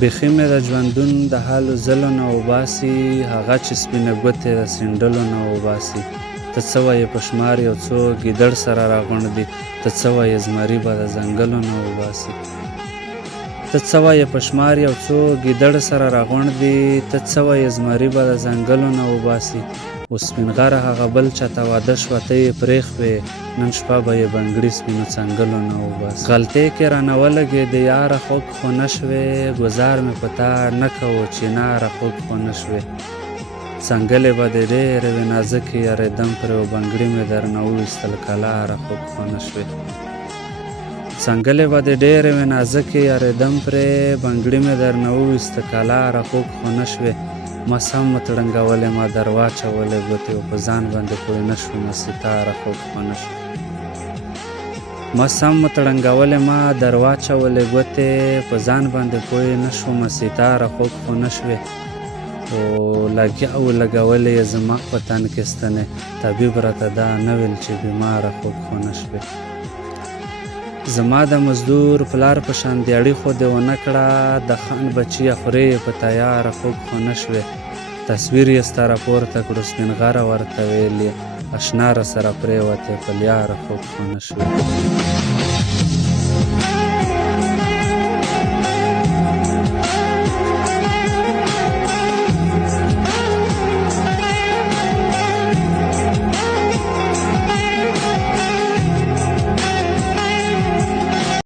بیخي مې د ژوندون د حالو ځلو نه وباسي، هغه چې سپینه ګوتې د سینډلو نه وباسي. ته څه وایې په شمار یو څو ګیدړ سره راغونډ دي، ته څه وایې زمري به د ځنګلو نه وباسي. ته څه وایې په شمار یو څو ګیدړ سره راغونډ دي، ته څه وایې زمري به د ځنګلو نه وباسي. اوس سپین غره هغه بل چاته واده شوه، ته یې پرېښوې، نن شپه به یې بنګړي سپینو څنګلو نه وباسي. غلطۍ کې رانه ولګېدې یاره، خوږ خو نه شوې، ګزار مې په تا نه کوو چیناره، خوږ خو نه شوې. څنګلې به دې ډېرې وې نازکې، یارېدم پرې و بنګړي مې درنه وویستل کلاره، خوږ خو نه شوې. څنګلې به دې ډېرې وې نازکې، یارېدم پرې بنګړي مې درنه وویسته کلاره، خوږ خو نه شوې. مس هم متړنګولې ما در واچولې ګوتې، و په ځان باندې پوه نه شومه ستاره، خوږ خو نه شوې. مس هم متړنګولې ما در واچولې ګوتې، په ځان باندې پوه نه شومه ستاره، خوږ خو نه شوې. خو لګیا و لګولې یې زما په تن کې ستنې، طبیب راته دا نه ویل چې بیماره، خوږ خو نه شوې. زما د مزدور پلار په شان دیاړي خو دې ونه کړه، د خان بچیه خورې یې په تیاره، خوږ خو نه شوې. تصویر یې ستا راپورته کړو سپین غره ورته ویل یې، اشنا راسره پرېوتې په لیاره، خوږ خو نه شوې.